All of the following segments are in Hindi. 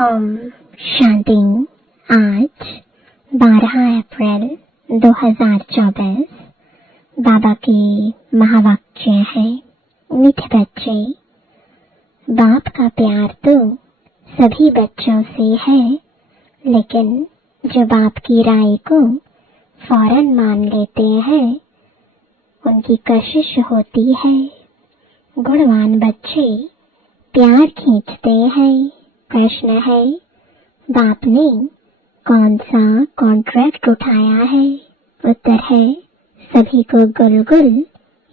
ओम शांति। आज 12 अप्रैल 2024 बाबा की महावाक्य है, मीठे बच्चे, बाप का प्यार तो सभी बच्चों से है, लेकिन जो बाप की राय को फौरन मान लेते हैं उनकी कशिश होती है। गुणवान बच्चे प्यार खींचते हैं। प्रश्न है, बाप ने कौन सा कॉन्ट्रैक्ट उठाया है? उत्तर है, सभी को गुल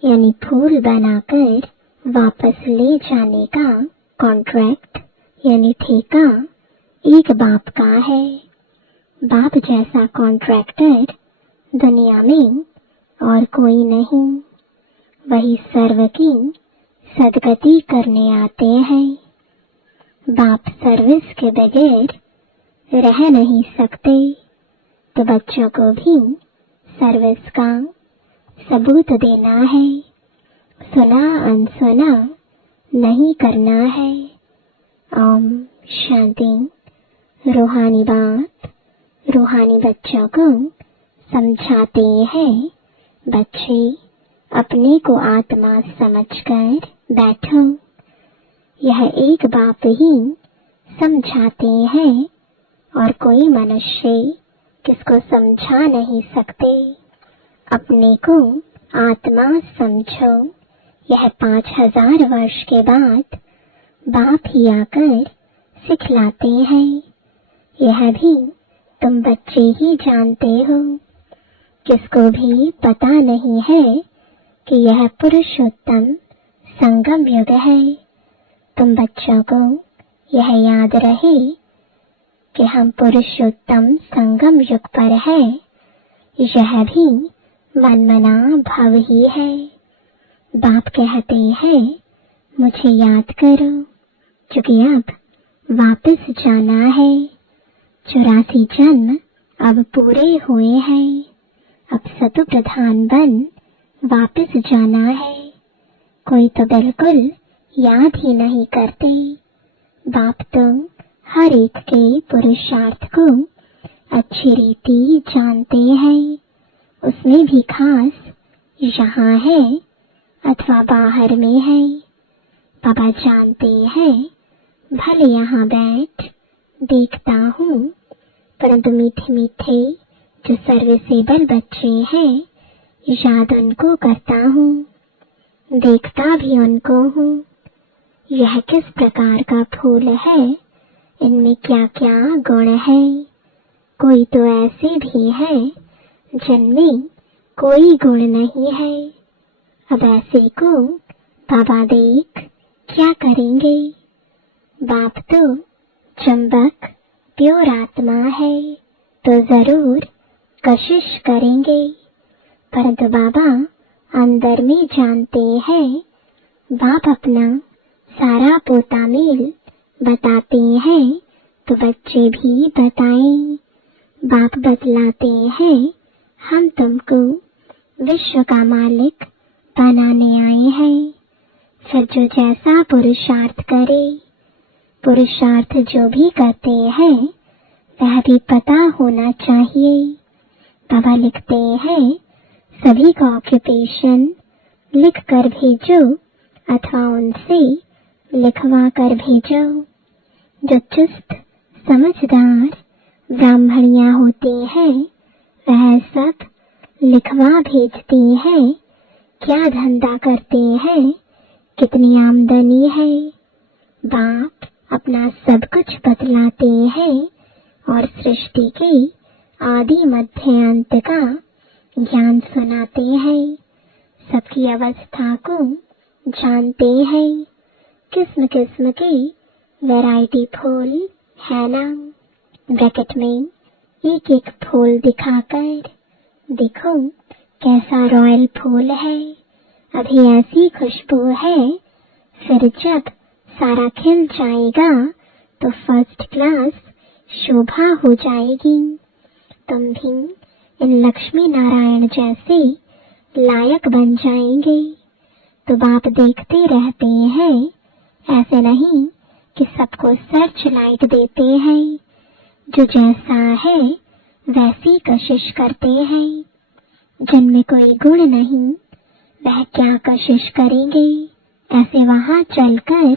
यानी फूल बनाकर वापस ले जाने का कॉन्ट्रैक्ट यानी ठेका एक बाप का है। बाप जैसा कॉन्ट्रैक्टर दुनिया में और कोई नहीं। वही सर्व की सदगति करने आते हैं। बाप सर्विस के बगैर रह नहीं सकते, तो बच्चों को भी सर्विस का सबूत देना है। सुना अनसुना नहीं करना है। ओम शांति। रूहानी बात रूहानी बच्चों को समझाते हैं। बच्चे अपने को आत्मा समझकर बैठो। यह एक बाप ही समझाते हैं और कोई मनुष्य किसको समझा नहीं सकते। अपने को आत्मा समझो। यह 5000 वर्ष के बाद बाप ही आकर सिखलाते हैं। यह भी तुम बच्चे ही जानते हो। किसको भी पता नहीं है कि यह पुरुषोत्तम संगम युग है। तुम बच्चों को यह याद रहे कि हम पुरुषोत्तम संगम युग पर है। यह भी मनमना भाव ही है। बाप कहते हैं, मुझे याद करो, क्योंकि अब वापस जाना है। 84 जन्म अब पूरे हुए हैं। अब सतु प्रधान बन वापस जाना है। कोई तो बिल्कुल याद ही नहीं करते। बाप तो हर एक के पुरुषार्थ को अच्छी रीति जानते हैं। उसमें भी खास यहाँ है अथवा बाहर में है। बाबा जानते हैं, भले यहाँ बैठ देखता हूँ, परंतु मीठे मीठे जो सर्विसेबल बच्चे हैं, याद उनको करता हूँ, देखता भी उनको हूँ। यह किस प्रकार का फूल है, इनमें क्या क्या गुण है। कोई तो ऐसे भी है जिनमें कोई गुण नहीं है। अब ऐसे को बाबा देख क्या करेंगे। बाप तो चंबक प्योर आत्मा है, तो जरूर कशिश करेंगे, परंतु बाबा अंदर में जानते हैं। बाप अपना सारा पोता मेल बताते हैं, तो बच्चे भी बताएं। बाप बतलाते हैं, हम तुमको विश्व का मालिक बनाने आए हैं। फिर जो जैसा पुरुषार्थ करे, पुरुषार्थ जो भी करते हैं वह भी पता होना चाहिए। बाबा लिखते हैं, सभी का ऑक्यूपेशन लिख कर भेजो अथवा उनसे लिखवा कर भेजो। जो चुस्त समझदार ब्राह्मणियां होती हैं वह सब लिखवा भेजती हैं। क्या धंधा करते हैं, कितनी आमदनी है। बाप अपना सब कुछ बतलाते हैं और सृष्टि के आदि मध्य अंत का ज्ञान सुनाते हैं। सबकी अवस्था को जानते हैं। किस्म किस्म की वैरायटी फूल है ना। ब्रैकेट में एक एक फूल दिखाकर देखो कैसा रॉयल फूल है। अभी ऐसी खुशबू है, फिर जब सारा खिल जाएगा तो फर्स्ट क्लास शोभा हो जाएगी। तुम भी इन लक्ष्मी नारायण जैसे लायक बन जाएंगे। तो बाप देखते रहते हैं। ऐसे नहीं कि सबको सर्च लाइट देते हैं, जो जैसा है वैसी कशिश करते हैं। जिनमें कोई गुण नहीं वह क्या कशिश करेंगे, ऐसे वहां चलकर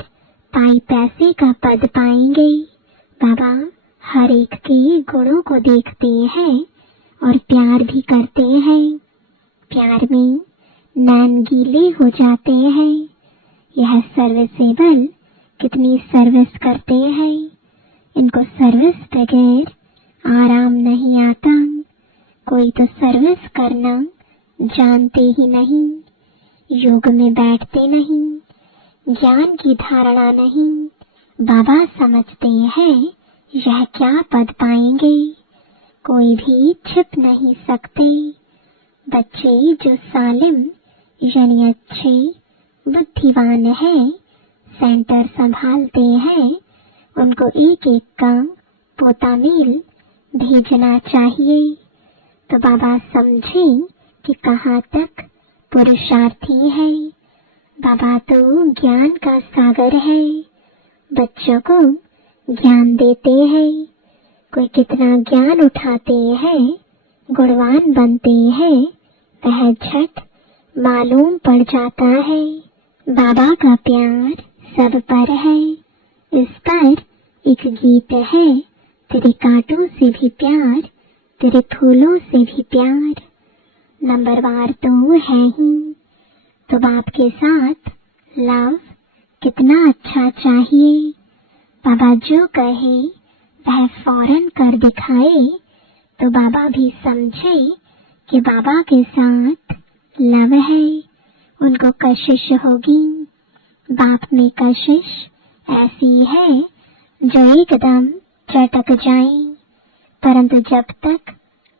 पाई पैसे का पद पाएंगे। बाबा हर एक के गुणों को देखते हैं और प्यार भी करते हैं। प्यार में नैन गीले हो जाते हैं। यह सर्विसेबल कितनी सर्विस करते हैं। इनको सर्विस बगैर आराम नहीं आता। कोई तो सर्विस करना जानते ही नहीं, योग में बैठते नहीं, ज्ञान की धारणा नहीं। बाबा समझते हैं यह क्या पद पाएंगे, कोई भी छिप नहीं सकते। बच्चे जो सालिम यानी अच्छे बुद्धिमान है, सेंटर संभालते हैं, उनको एक एक का पोता मेल भेजना चाहिए। तो बाबा समझे कि कहाँ तक पुरुषार्थी है। बाबा तो ज्ञान का सागर है, बच्चों को ज्ञान देते हैं। कोई कितना ज्ञान उठाते हैं, गुणवान बनते हैं, वह झट मालूम पड़ जाता है। बाबा का प्यार सब पर है। इस पर एक गीत है, तेरे कांटों से भी प्यार, तेरे फूलों से भी प्यार। नंबरवार तो है ही। तो बाप के साथ लव कितना अच्छा चाहिए। बाबा जो कहे वह फौरन कर दिखाए, तो बाबा भी समझे कि बाबा के साथ लव है, उनको कशिश होगी। बाप में कशिश ऐसी है जो एकदम चटक जाए, परंतु जब तक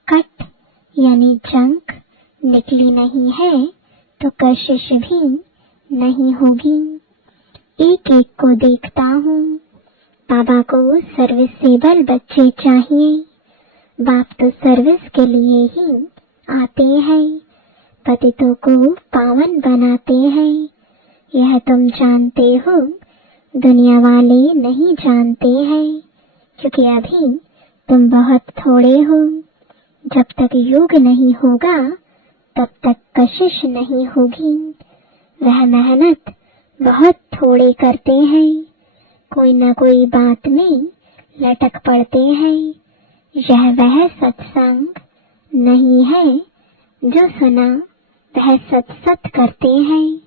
कट यानी जंक निकली नहीं है तो कशिश भी नहीं होगी। एक एक को देखता हूँ। बाबा को सर्विसेबल बच्चे चाहिए। बाप तो सर्विस के लिए ही आते हैं, पतितों को पावन बनाते हैं। यह तुम जानते हो, दुनिया वाले नहीं जानते हैं, क्योंकि अभी तुम बहुत थोड़े हो। जब तक योग नहीं होगा तब तक कशिश नहीं होगी। वह मेहनत बहुत थोड़े करते हैं, कोई न कोई बात में लटक पड़ते हैं। यह वह सत्संग नहीं है जो सुना वह सत सत करते हैं।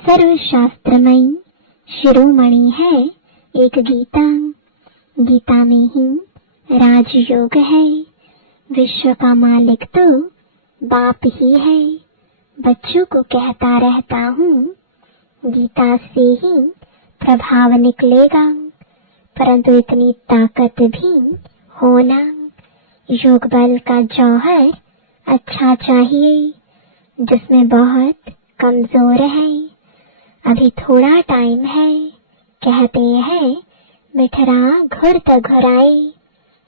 सर्वशास्त्रमयी शिरोमणि है एक गीता। गीता में ही राजयोग है। विश्व का मालिक तो बाप ही है। बच्चों को कहता रहता हूँ, गीता से ही प्रभाव निकलेगा, परंतु इतनी ताकत भी होना। योग बल का जौहर अच्छा चाहिए, जिसमें बहुत कमजोर है। अभी थोड़ा टाइम है, कहते हैं मिठरा घुर त घुराए,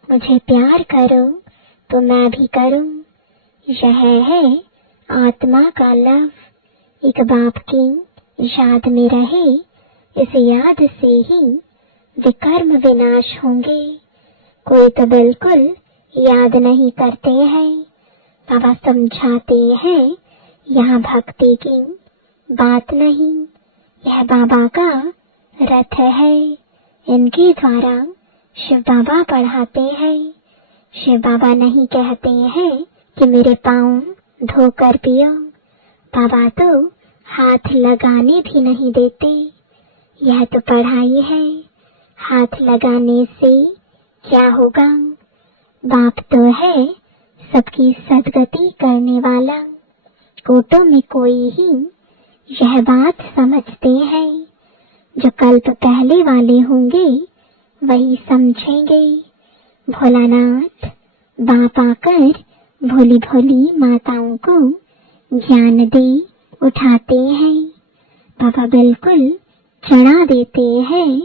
मुझे प्यार करो तो मैं भी करूं। यह है आत्मा का लव। एक बाप की याद में रहे, इस याद से ही विकर्म विनाश होंगे। कोई तो बिल्कुल याद नहीं करते हैं। बाबा समझाते हैं यहाँ भक्ति की बात नहीं, यह बाबा का रथ है। इनके द्वारा शिव बाबा पढ़ाते हैं। शिव बाबा नहीं कहते हैं कि मेरे पाँव धोकर पियो। बाबा तो हाथ लगाने भी नहीं देते। यह तो पढ़ाई है। हाथ लगाने से क्या होगा? बाप तो है सबकी सदगति करने वाला। कोटों में कोई ही यह बात समझते हैं। जो कल्प पहले वाले होंगे वही समझेंगे। भोलानाथ बाप आकर भोली भोली माताओं को ज्ञान दे उठाते हैं। बाबा बिल्कुल चढ़ा देते हैं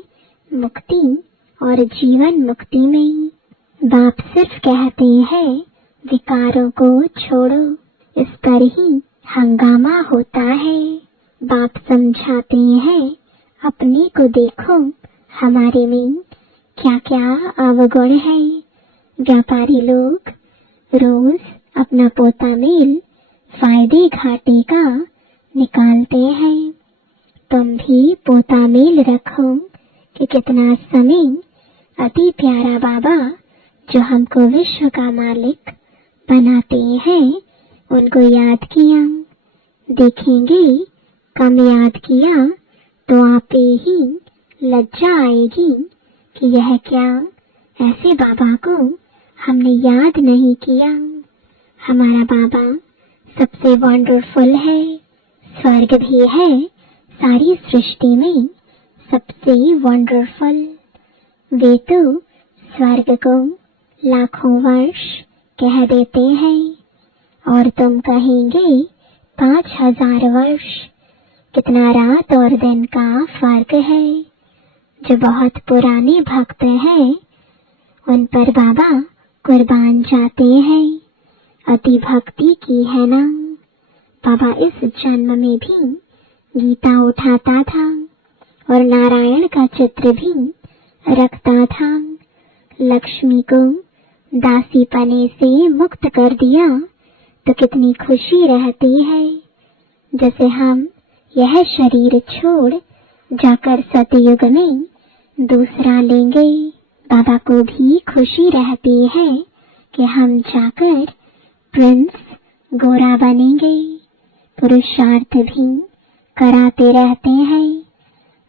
मुक्ति और जीवन मुक्ति में। बाप सिर्फ कहते हैं विकारों को छोड़ो, इस पर ही हंगामा होता है। बाप समझाते हैं अपने को देखो, हमारे में क्या क्या अवगुण है। व्यापारी लोग रोज अपना पोता मेल फायदे घाटे का निकालते हैं। तुम भी पोता मेल रखो कि कितना समय अति प्यारा बाबा जो हमको विश्व का मालिक बनाते हैं उनको याद किया। देखेंगे कम याद किया तो आपे ही लज्जा आएगी कि यह क्या, ऐसे बाबा को हमने याद नहीं किया। हमारा बाबा सबसे वंडरफुल है, स्वर्ग भी है सारी सृष्टि में सबसे वंडरफुल। वे तो स्वर्ग को लाखों वर्ष कह देते हैं और तुम कहेंगे 5000 वर्ष। कितना रात और दिन का फर्क है। जो बहुत पुराने भक्त हैं उन पर बाबा कुर्बान जाते हैं। अति भक्ति की है ना। बाबा इस जन्म में भी गीता उठाता था और नारायण का चित्र भी रखता था। लक्ष्मी को दासी पने से मुक्त कर दिया तो कितनी खुशी रहती है। जैसे हम यह शरीर छोड़ जाकर सतयुग में दूसरा लेंगे, बाबा को भी खुशी रहती है कि हम जाकर प्रिंस गोरा बनेंगे। पुरुषार्थ भी कराते रहते हैं,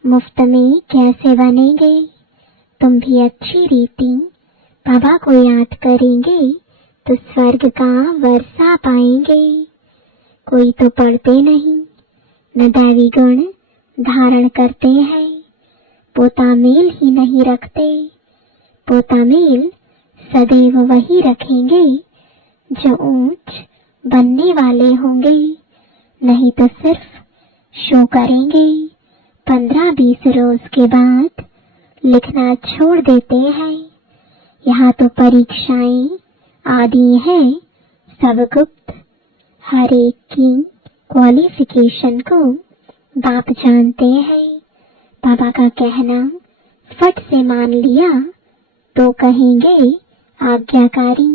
मुफ्त में कैसे बनेंगे। तुम भी अच्छी रीति बाबा को याद करेंगे तो स्वर्ग का वर्षा पाएंगे। कोई तो पढ़ते नहीं, न दैवी गुण धारण करते हैं, पोता मेल ही नहीं रखते। पोता मेल सदैव वही रखेंगे जो ऊंच बनने वाले होंगे, नहीं तो सिर्फ शो करेंगे। 15-20 रोज के बाद लिखना छोड़ देते हैं। यहाँ तो परीक्षाएं आदि है सब गुप्त। हर एक की क्वालिफिकेशन को बाप जानते हैं। बाबा का कहना फट से मान लिया तो कहेंगे आज्ञाकारी,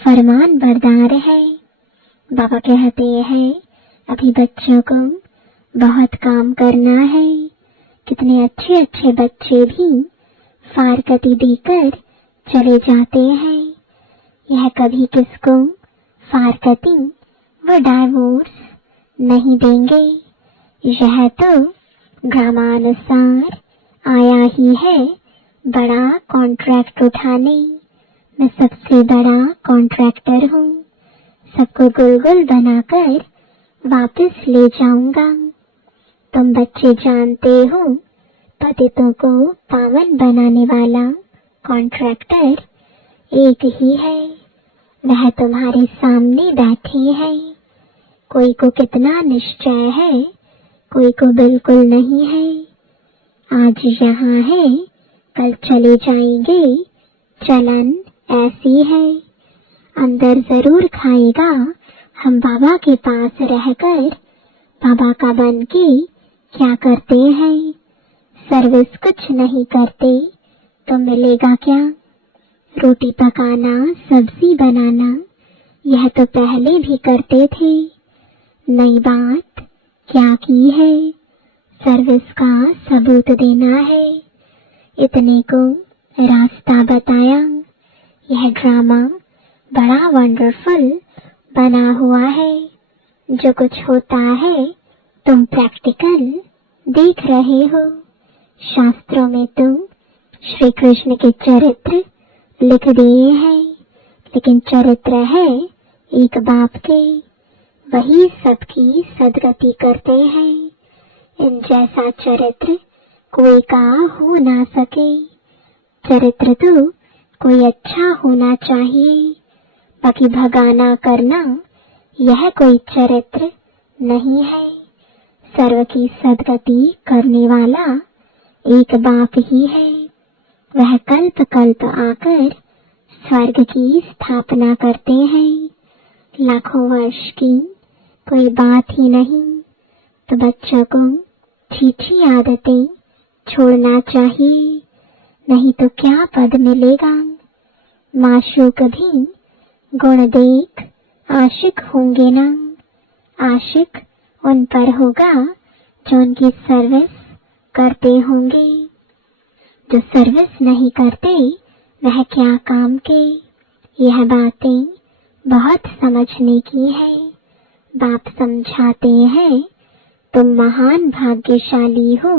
फरमान बरदार है। बाबा कहते हैं अभी बच्चों को बहुत काम करना है। कितने अच्छे अच्छे बच्चे भी फारकती देकर चले जाते हैं। यह कभी किसको फारकती व डाइवोर्स नहीं देंगे। यह तो ग्रामानुसार आया ही है बड़ा कॉन्ट्रैक्ट उठाने। मैं सबसे बड़ा कॉन्ट्रैक्टर हूँ, सबको गुलगुल बनाकर वापस ले जाऊंगा। तुम बच्चे जानते हो पतितों को पावन बनाने वाला कॉन्ट्रैक्टर एक ही है, वह तुम्हारे सामने बैठे हैं। कोई को कितना निश्चय है, कोई को बिल्कुल नहीं है। आज यहाँ है कल चले जाएंगे, चलन ऐसी है। अंदर जरूर खाएगा हम बाबा के पास रहकर। बाबा का बन के क्या करते हैं, सर्विस कुछ नहीं करते तो मिलेगा क्या। रोटी पकाना, सब्जी बनाना यह तो पहले भी करते थे। नई बात क्या की है, सर्विस का सबूत देना है। इतने को रास्ता बताया। यह ड्रामा बड़ा वंडरफुल बना हुआ है। जो कुछ होता है तुम प्रैक्टिकल देख रहे हो। शास्त्रों में तुम श्री कृष्ण के चरित्र लिख दिए हैं, लेकिन चरित्र है एक बाप के, वही सबकी सदगति करते हैं। इन जैसा चरित्र कोई का हो ना सके। चरित्र तो कोई अच्छा होना चाहिए, बाकी भगाना करना यह कोई चरित्र नहीं है। सर्व की सदगति करने वाला एक बाप ही है। वह कल्प कल्प आकर स्वर्ग की स्थापना करते हैं। लाखों वर्ष की कोई बात ही नहीं। तो बच्चों को ठीठी आदतें छोड़ना चाहिए, नहीं तो क्या पद मिलेगा। माशूक भी गुण देख आशिक होंगे ना। आशिक उन पर होगा जो उनकी सर्विस करते होंगे। जो सर्विस नहीं करते वह क्या काम के। यह बातें बहुत समझने की है। बाप समझाते हैं, तुम महान भाग्यशाली हो।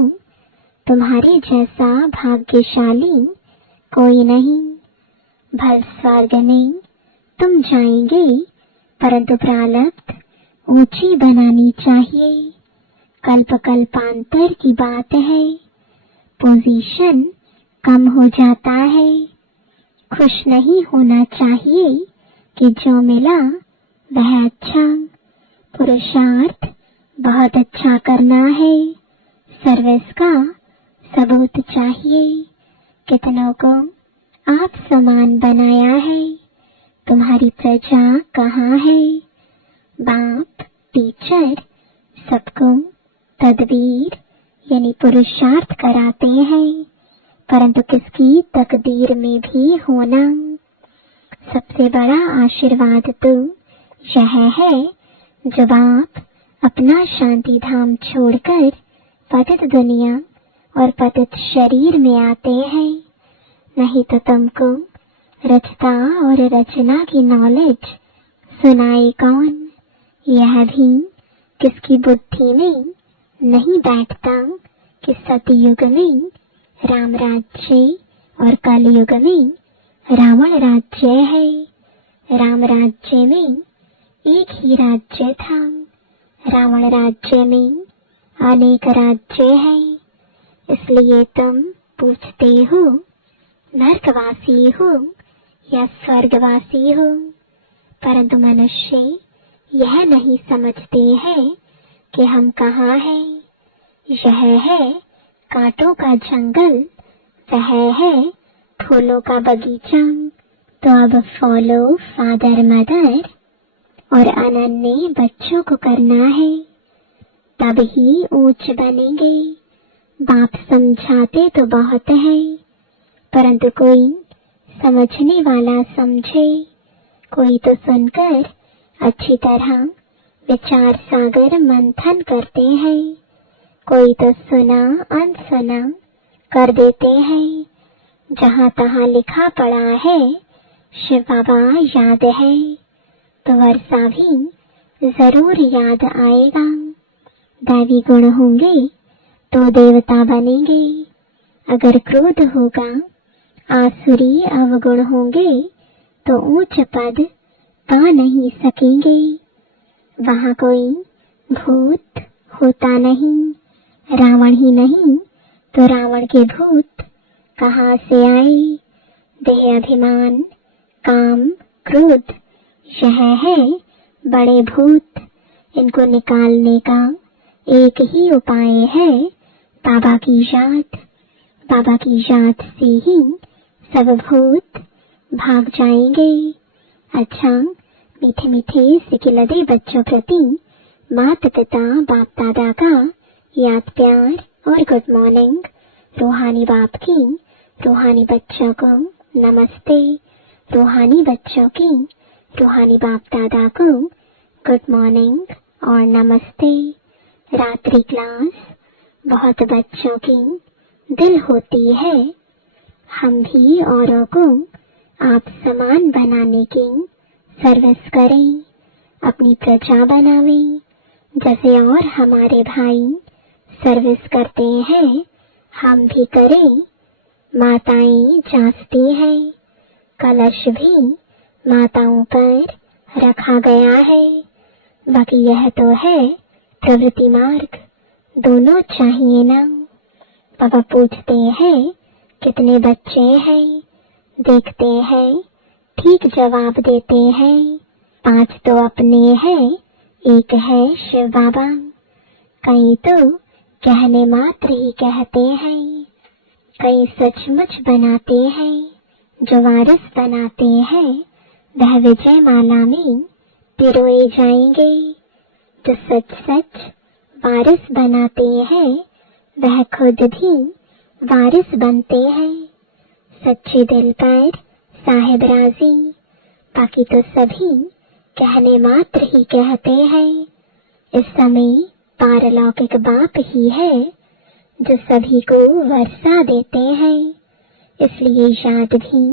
तुम्हारे जैसा भाग्यशाली कोई नहीं। भल स्वर्ग में तुम जाएंगे, परंतु प्रारब्ध ऊंची बनानी चाहिए। कल्प कल्पांतर की बात है। पोजीशन कम हो जाता है। खुश नहीं होना चाहिए कि जो मिला वह अच्छा। पुरुषार्थ बहुत अच्छा करना है। सर्विस का सबूत चाहिए। कितनों को आप समान बनाया है। तुम्हारी प्रजा कहाँ है। बाप टीचर सबको तदबीर यानी पुरुषार्थ कराते हैं, परंतु किसकी तकदीर में भी होना। सबसे बड़ा आशीर्वाद तो यह है जब आप अपना शांति धाम छोड़कर पतित दुनिया और पतित शरीर में आते हैं। नहीं तो तुमको रचता और रचना की नॉलेज सुनाए कौन। यह भी किसकी बुद्धि में नहीं बैठता कि सतयुग में राम राज्य और कलयुग में रावण राज्य है। राम राज्य में एक ही राज्य था। रावण राज्य में अनेक राज्य है। इसलिए तुम पूछते हो नरकवासी हो या स्वर्गवासी हो। परंतु मनुष्य यह नहीं समझते हैं कि हम कहाँ हैं। यह है कांटों का जंगल, वह है फूलों का बगीचा। तो अब फॉलो फादर मदर और अनन्य बच्चों को करना है, तब ही ऊंच बनेंगे। बाप समझाते तो बहुत है, परंतु कोई समझने वाला समझे। कोई तो सुनकर अच्छी तरह विचार सागर मंथन करते हैं, कोई तो सुना अनसुना कर देते हैं। जहाँ तहाँ लिखा पड़ा है शिव बाबा याद है, तो वर्षा भी जरूर याद आएगा। दैवी गुण होंगे तो देवता बनेंगे। अगर क्रोध होगा, आसुरी अवगुण होंगे तो ऊंच पद पा नहीं सकेंगे। वहाँ कोई भूत होता नहीं। रावण ही नहीं तो रावण के भूत कहाँ से आए। देह अभिमान काम क्रोध यह है बड़े भूत। इनको निकालने का एक ही उपाय है, बाबा की याद। बाबा की याद से ही सब भूत भाग जाएंगे। अच्छा, मीठे मीठे सिकिलदे बच्चों प्रति माता पिता बाप दादा का याद प्यार और गुड मॉर्निंग। रूहानी बाप की रूहानी बच्चों को नमस्ते। रूहानी बच्चों की रूहानी बाप दादा को गुड मॉर्निंग और नमस्ते। रात्रि क्लास बहुत बच्चों की दिल होती है। हम भी औरों को आप समान बनाने की सर्विस करें, अपनी प्रजा बनावें। जैसे और हमारे भाई सर्विस करते हैं, हम भी करें। माताएं जांचती हैं, कलश भी माताओं पर रखा गया है। बाकी यह तो है प्रवृत्ति मार्ग, दोनों चाहिए ना। पापा पूछते हैं कितने बच्चे हैं, देखते हैं, ठीक जवाब देते हैं। 5 तो अपने हैं, एक है शिव बाबा। कई तो कहने मात्र ही कहते हैं, कई सचमुच बनाते हैं। जो वारिस बनाते हैं वह विजय माला में पिरोए जाएंगे। जो सच सच वारिस बनाते हैं वह खुद भी वारिस बनते हैं। सच्चे दिल पर साहिब राजी, बाकी तो सभी कहने मात्र ही कहते हैं। इस समय पारलौकिक बाप ही है जो सभी को वर्षा देते हैं, इसलिए याद भी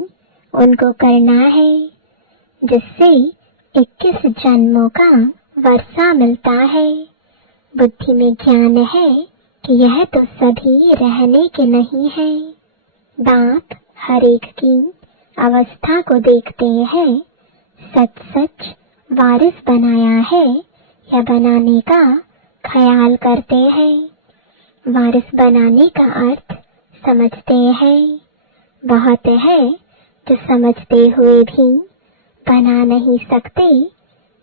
उनको करना है, जिससे 21 जन्मों का वर्षा मिलता है। बुद्धि में ज्ञान है कि यह तो सभी रहने के नहीं है। बाप हर एक की अवस्था को देखते हैं, सच सच वारिस बनाया है या बनाने का ख्याल करते हैं। वारिस बनाने का अर्थ समझते हैं। बहुत है जो समझते हुए भी बना नहीं सकते,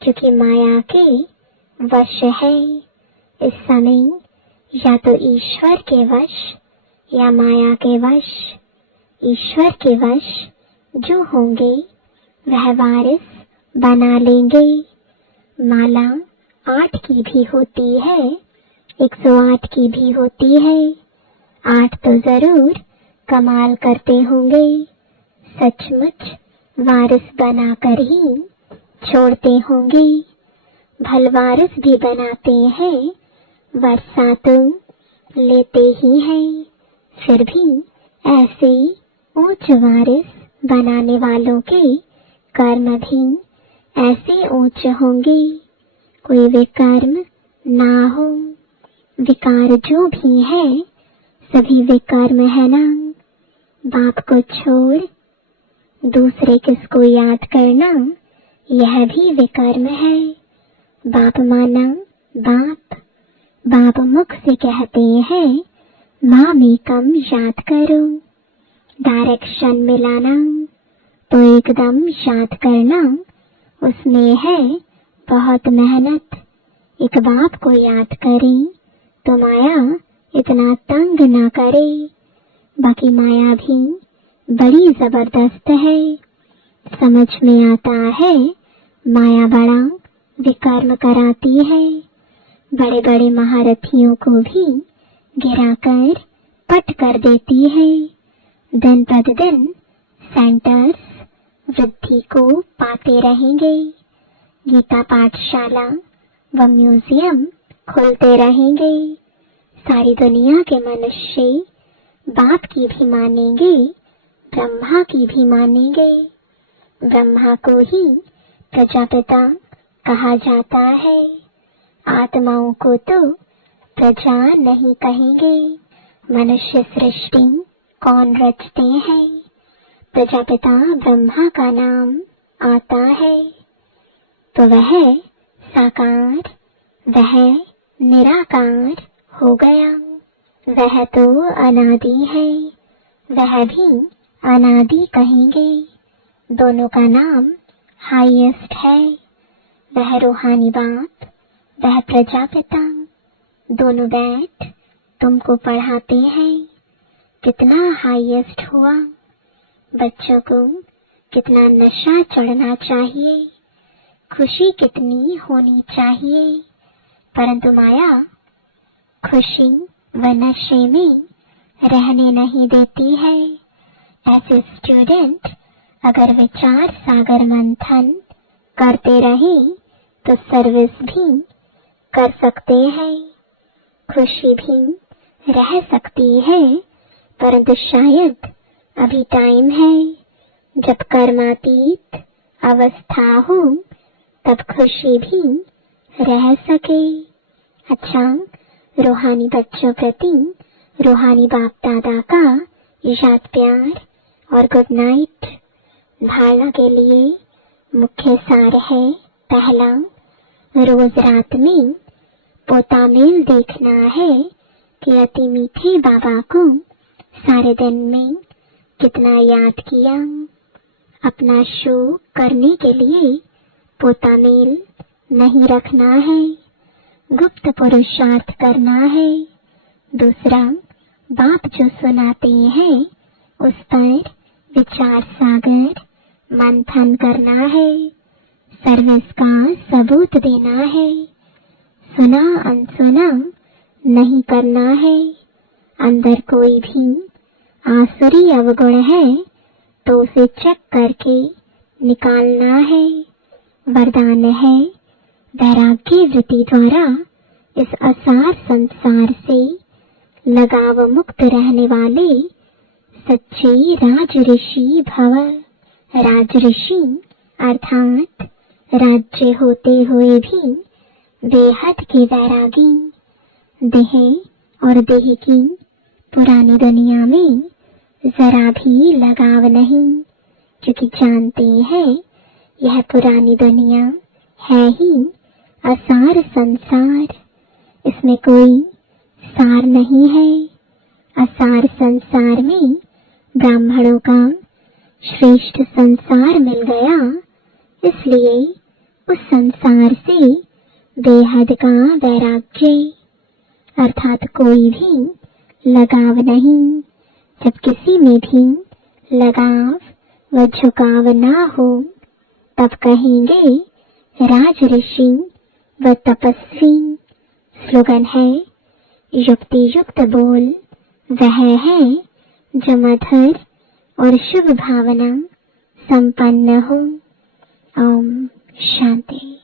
क्योंकि माया के वश है। इस समय या तो ईश्वर के वश या माया के वश। ईश्वर के वश जो होंगे वह वारिस बना लेंगे। माला 8 की भी होती है, 108 की भी होती है। 8 तो जरूर कमाल करते होंगे, सचमुच वारिस बनाकर ही छोड़ते होंगे। भलवारिस भी बनाते हैं, वर्षा तो लेते ही हैं। फिर भी ऐसे ऊंच वारिस बनाने वालों के कर्म भी ऐसे ऊंच होंगे, कोई विकर्म ना हो। विकार जो भी है सभी विकर्म है ना। बाप को छोड़ दूसरे किसको याद करना, यह भी विकर्म है। बाप माना बाप, बाप मुख से कहते हैं मामेकम याद करो। डायरेक्शन मिलाना तो एकदम याद करना, उसमें है बहुत मेहनत। एक बाप को याद करें तो माया इतना तंग ना करे। बाकी माया भी बड़ी जबरदस्त है। समझ में आता है माया बड़ा विकर्म कराती है। बड़े बड़े महारथियों को भी गिराकर पट कर देती है। दिन प्रतिदिन सेंटर्स वृद्धि को पाते रहेंगे। गीता पाठशाला व म्यूजियम खुलते रहेंगे। सारी दुनिया के मनुष्य बाप की भी मानेंगे, ब्रह्मा की भी मानेंगे। ब्रह्मा को ही प्रजापिता कहा जाता है। आत्माओं को तो प्रजा नहीं कहेंगे। मनुष्य सृष्टि कौन रचते हैं, प्रजापिता ब्रह्मा का नाम आता है। तो वह साकार, वह निराकार हो गया। वह तो अनादि है, वह भी अनादि कहेंगे। दोनों का नाम हाईएस्ट है। वह रूहानी बाप, वह प्रजापिता, दोनों बैठ तुमको पढ़ाते हैं। कितना हाईएस्ट हुआ। बच्चों को कितना नशा चढ़ना चाहिए, खुशी कितनी होनी चाहिए, परंतु माया खुशी व नशे में रहने नहीं देती है। ऐसे स्टूडेंट अगर विचार सागर मंथन करते रहे तो सर्विस भी कर सकते हैं, खुशी भी रह सकती है, परंतु शायद अभी टाइम है जब कर्मातीत अवस्था हो तब खुशी भी रह सके। अच्छा, रूहानी बच्चों प्रति रूहानी बाप दादा का याद प्यार और गुड नाइट। धारणा के लिए मुख्य सार है, पहला, रोज रात में पोता मेल देखना है कि अति मीठे बाबा को सारे दिन में कितना याद किया। अपना शो करने के लिए पोता मेल नहीं रखना है, गुप्त पुरुषार्थ करना है। दूसरा, बाप जो सुनाते हैं उस पर विचार सागर मंथन करना है, सर्विस का सबूत देना है। सुना अनसुना नहीं करना है। अंदर कोई भी आसुरी अवगुण है तो उसे चेक करके निकालना है। वरदान है वैराग्य वृत्ति द्वारा इस असार संसार से लगाव मुक्त रहने वाले सच्चे राज ऋषि भव। राज ऋषि अर्थात राज्य होते हुए भी बेहद के वैरागी, देह और देह की पुरानी दुनिया में जरा भी लगाव नहीं, क्योंकि जानते हैं यह पुरानी दुनिया है ही असार संसार, इसमें कोई सार नहीं है। असार संसार में ब्राह्मणों का श्रेष्ठ संसार मिल गया, इसलिए उस संसार से बेहद का वैराग्य अर्थात कोई भी लगाव नहीं। जब किसी में भी लगाव व झुकाव ना हो तब कहेंगे राज ऋषि व तपस्वी। स्लोगन है युक्ति युक्त बोल वह है जो मधुर और शुभ भावना संपन्न हो। ओम शांति।